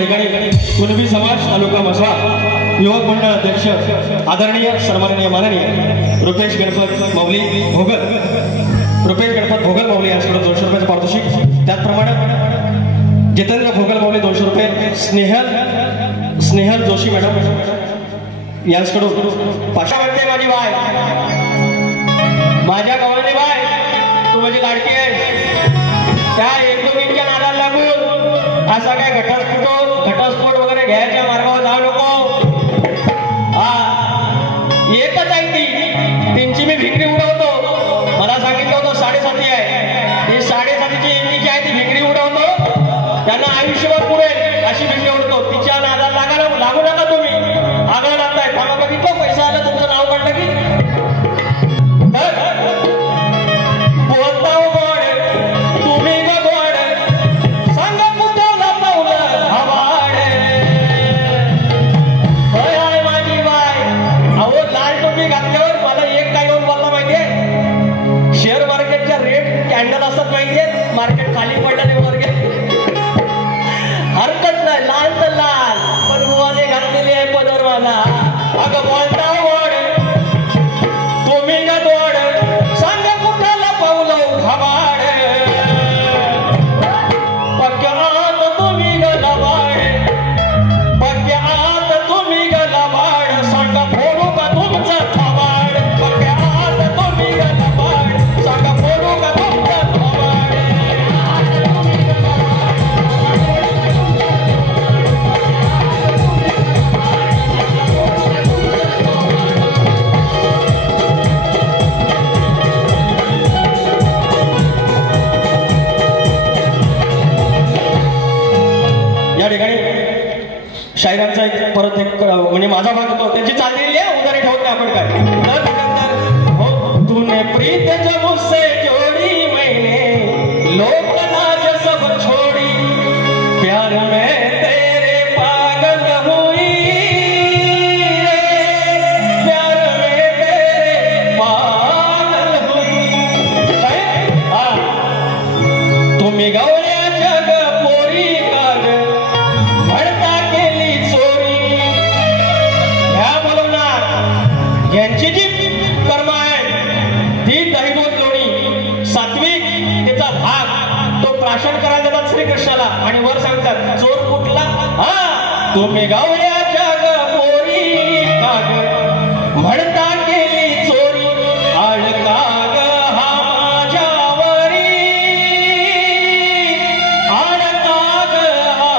ठिकाणी कुणबी समाज तालुका मसवा युवक मंडळ अध्यक्ष आदरणीय सन्माननीय माननीय रुपेश गणपत माऊली भोगल माऊली यांच्याकडे 200 रुपयाचं पारितोषिक. त्याचप्रमाणे जितेंद्र भोगल माऊली 200 रुपये. स्नेहल जोशी मॅडम यांच्याकडून 500 म्हणते. माझी बाय, माझ्या गवळणी बाय, तू माझी लाडकी आहे. त्या एकमेकींच्या नादाला लागून असा काय घटस्फोट वगैरे घ्यायच्या मार्गावर जाऊ नको. हा एकच आहे त्यांची मी भिकरी उडवतो. मला सांगितलं होतं 7.5 आहे. ती 7.5ची इंचीची आहे, ती भिकरी उडवतो. त्यांना आयुष्यभर पुरेल अशी भिकरी उडवतो. तिच्या नादाला लागू नका तुम्ही. आगळ लागताय. थांबा बघितलं पैसा आला तुमचं नाव काढलं की कॅन्डल असत माहितीये. मार्केट खाली पडलं वर गेले. हरकत नाही, लाल तर लाल, पण बुवाने घातलेली आहे पदरवाला. अगं बोलता वड तुम्ही का दोड, सांग कुठाला पावलं घाबाड. पक्क्यात तुम्ही गलाबाड, पक्क्यात तुम्ही गलाबाड. सांगा फोडू का तुमचं थोबाड. पक्क्यात तुम्ही गलाबाड, सांगा फोडू का शायरांचा एक परत एक म्हणजे माझा भाग होतो. त्यांची चाललेली आहे उदारी ठेवत नाही आपण काय. हो तूने प्रीत जब मुझसे जोड़ी मैंने लोक लाज सब छोड़ी. प्यार में तेरे पागल हुई, प्यार में तेरे पागल हुई. तुम्ही गवळ्या जग पोरी काग म्हणता केली चोरी. ह्या बोलवणार यांची जी कर्म आहे ती दहीदूध लोणी सात्विक त्याचा भाग तो प्राशन करायला देतात श्रीकृष्णाला आणि वर सांगतात चोर कुठला. हा तुम्ही गवळ्या जग पोरी काग म्हणता केली चोरी. आळकाग हा माझ्यावरी, आळकाग हा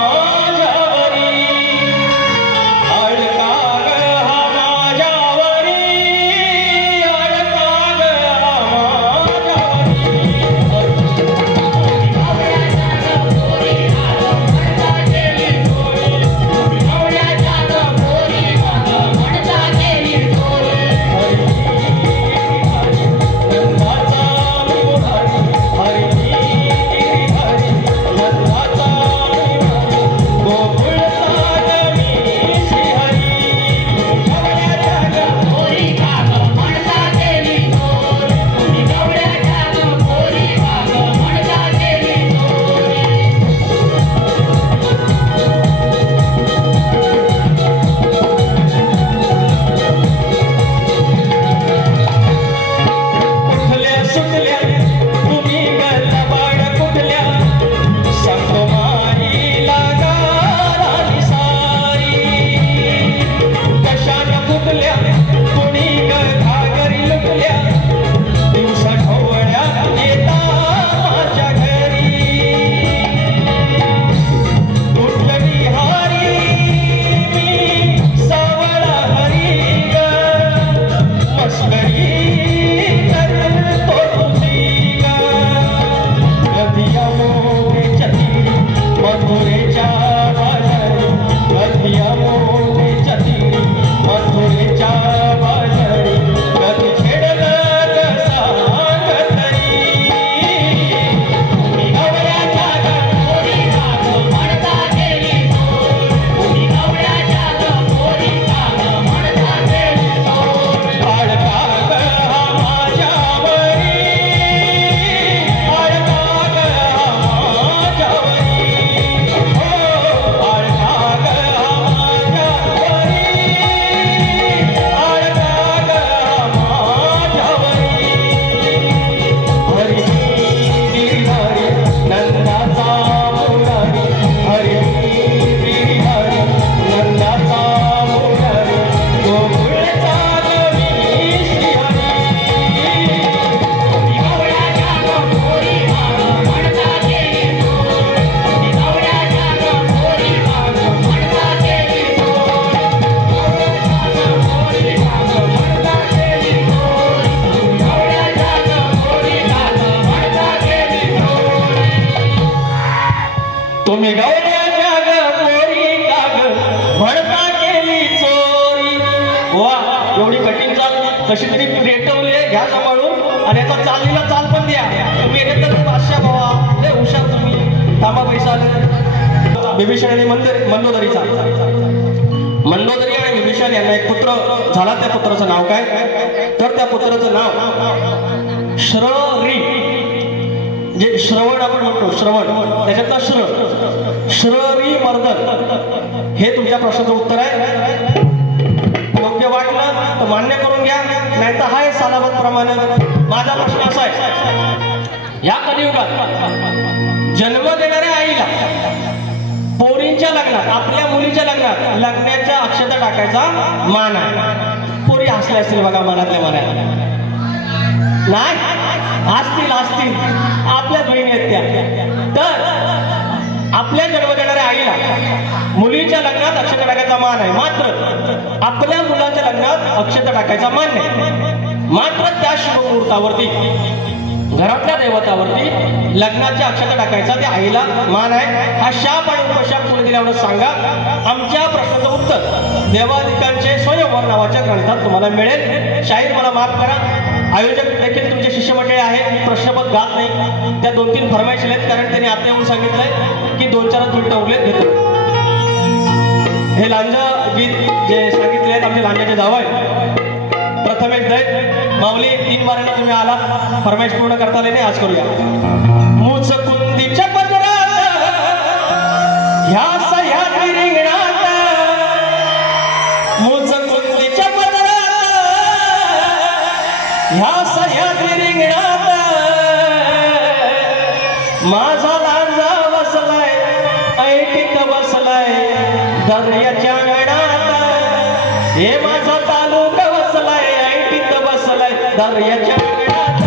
माझ्यावरी, आळकाग हा माझ्यावरी, आळकाग हा माझ्यावरी. तुम्ही तुम्ही गवळ्याच्या ग पोरी का ग म्हणता केली चोरी. वा एवढी कठीण चाल कशी तरी रेटवली घ्या सांभाळून आणि याचा चाललेला चाल पण द्या. तुम्ही एकत्र बादशाह भावा लय हुशार तुम्ही. थांबा पैसा आले. बिभीषण आणि मंदोदरीचा मंदोदरी आणि विभीषण यांना एक पुत्र झाला. त्या पुत्राचं नाव काय तर त्या पुत्राचं नाव श्ररी जे श्रवण आपण म्हणतो श्रवण त्याच्यातला श्ररी मर्दन. हे तुमच्या प्रश्नाचं उत्तर आहे. योग्य वाटलं तर मान्य करून घ्या नाही तर हाय सालाबत प्रमाणे. माझा प्रश्न असा आहे या कलियुगात जन्म देणाऱ्या आईला पोरींच्या लग्नात आपल्या मुलीच्या लग्नात लग्नाच्या अक्षता टाकायचा मान आहे. पोरी हसल्या असतील बघा मनातल्या मनात नाही असतील आपल्या बहिणी आहेत त्या. तर आपल्या जन्म देणाऱ्या आईला मुलीच्या लग्नात अक्षता टाकायचा मान आहे. मात्र आपल्या मुलाच्या लग्नात अक्षता टाकायचा मान नाही. मात्र त्या शुभ मुहूर्तावरती घरातल्या दैवतावरती लग्नाच्या अक्षता टाकायचा त्या आईला मान आहे. हा शाप आणि उपशाप पुढे दिल्यावर सांगा. आमच्या प्रश्नाचं उत्तर देवादिकांचे स्वयंवर नावाच्या ग्रंथात तुम्हाला मिळेल. शाहीर मला माफ करा आयोजक देखील तुमचे शिष्यमंडळी आहे. मी प्रश्नपद गात नाही. त्या 2-3 फरमाईश आहेत कारण त्यांनी आता येऊन सांगितलंय की 2-4 मिनिटं उरलेत घेतो. हे लांजा गीत जे सांगितले आहेत आमचे लांजाचे जाव आहे. प्रथमेश दैत माऊली 3 बारांना तुम्ही आला फरमाईश पूर्ण करता आले नाही. आज करूया. मुचकुंदीच्या पदरात ह्या सह्याद्री रिंगणात मुचकुंदीच्या पदरात ह्या सह्याद्री रिंगणात माझा लांजा बसलाय ऐटीत बसलाय दर्याच्या गणात. हे माझा तालुका बसलाय ऐटीत बसलाय दर्याच्या गणात.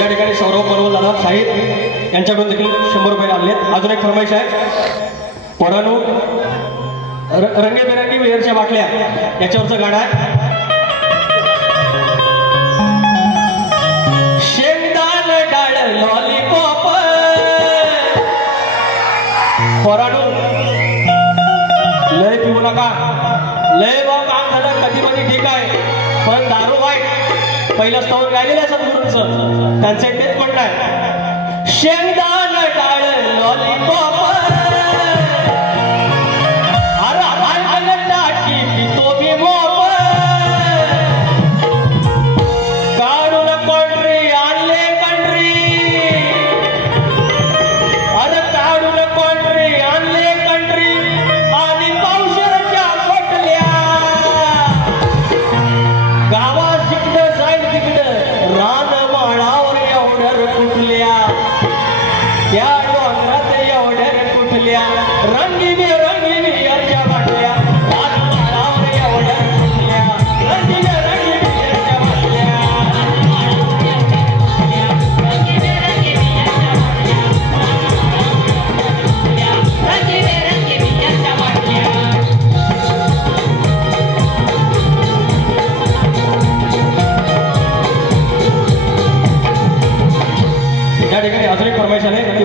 या ठिकाणी सौरभ मनोहर दादा शाहीर यांच्याकडून देखील 100 रुपये आणले. अजून एक फरमाईश आहे. पोरांनो रंगीबेरंगी बिअरच्या बाटल्या याच्यावरचं गाणं आहे. शेंगदाण डाळ लॉलीपॉप पोरांनो लय पिऊ नका. लय बा काम झालं कधी कधी ठीक आहे पण दारू वाईट. पहिलं स्तोत्र गायलेलं आहे सद्गुरूंचं त्यांचं तेच म्हणणं आहे. शेंगदाण डाळ लॉलीपॉप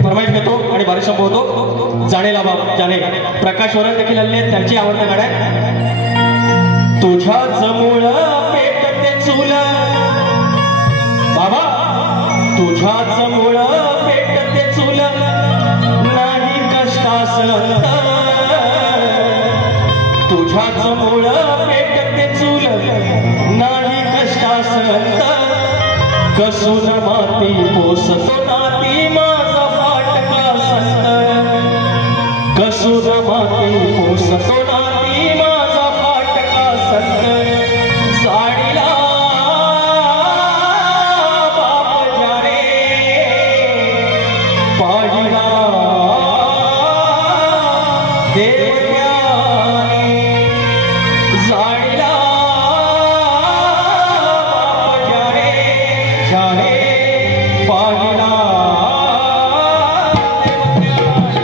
फरमाईश घेतो आणि बारीक संपवतो. जाणेला बाब जाणे प्रकाश वरण देखील आले आहेत त्यांची आवडतं गाणं आहे. तुझ्याच मुळं पेटते चूल बाबा तुझ्याच मुळं पेटते चूल नाही कष्टास अंत. तुझ्याच मुळं पेटते चूल नाही कष्टास अंत. कसून माती पोसतो नाती माझा फाटका संत. कसून माती पोसतो नाती माझा फाटका संत. साडीला बाप जाणे पाडीला देव ज्ञाने. साडीला बाप जाणे पाडीला देव ज्ञाने.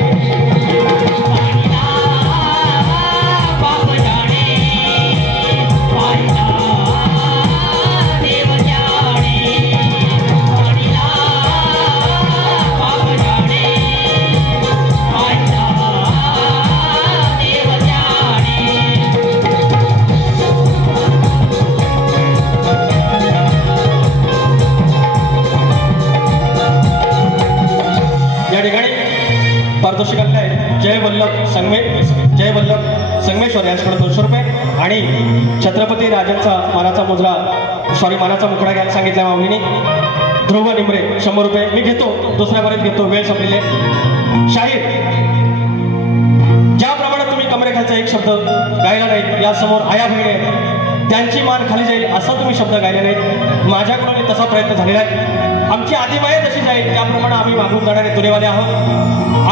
या ठिकाणी पारितोषिक आहे जय वल्लभ संगमेश्वर यांच्याकडे 200 रुपये आणि छत्रपती राजांचा मानाचा मुजरा मानाचा मुखडा घ्यायला सांगितला माऊलीने. ध्रुव निमरे 100 रुपये मी घेतो, दुसऱ्या बरेच घेतो, वेळ संपलेले. शाहीर ज्याप्रमाणे तुम्ही कमरेखालचा एक शब्द गायला नाही, या समोर आया बहिणी आहेत त्यांची मान खाली जाईल असा तुम्ही शब्द गायले नाहीत. माझ्याकडून तसा प्रयत्न झालेला आहे. आमची आदिमाया जशी जाईल त्याप्रमाणे आम्ही मागून जाणारे तुरेवाले आहोत.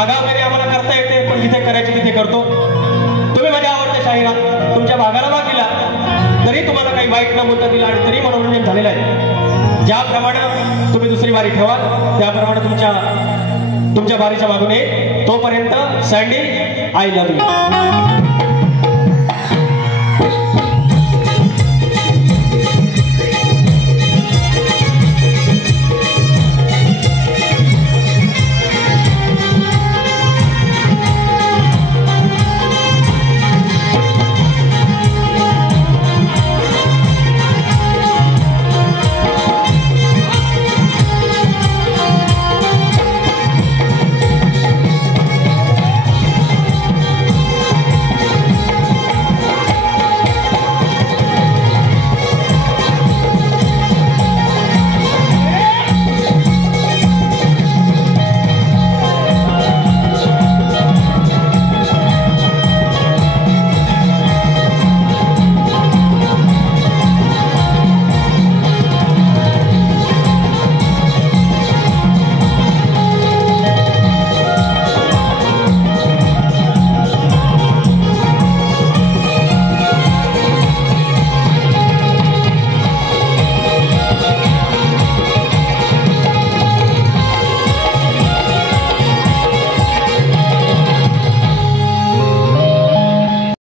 आगावगिरी आम्हाला करता येते, पण जिथे करायची तिथे करतो. तुम्ही माझ्या आवडत्या शाहिरा तुमच्या भागाला भाग दिला तरी तुम्हाला काही वाईट न बोलता दिला आणि तरी मनोरंजन झालेलं आहे. ज्याप्रमाणे तुम्ही दुसरी बारी ठेवा त्याप्रमाणे तुमच्या बारीच्या मागून ये. तोपर्यंत सँडी आय लव्ह यू.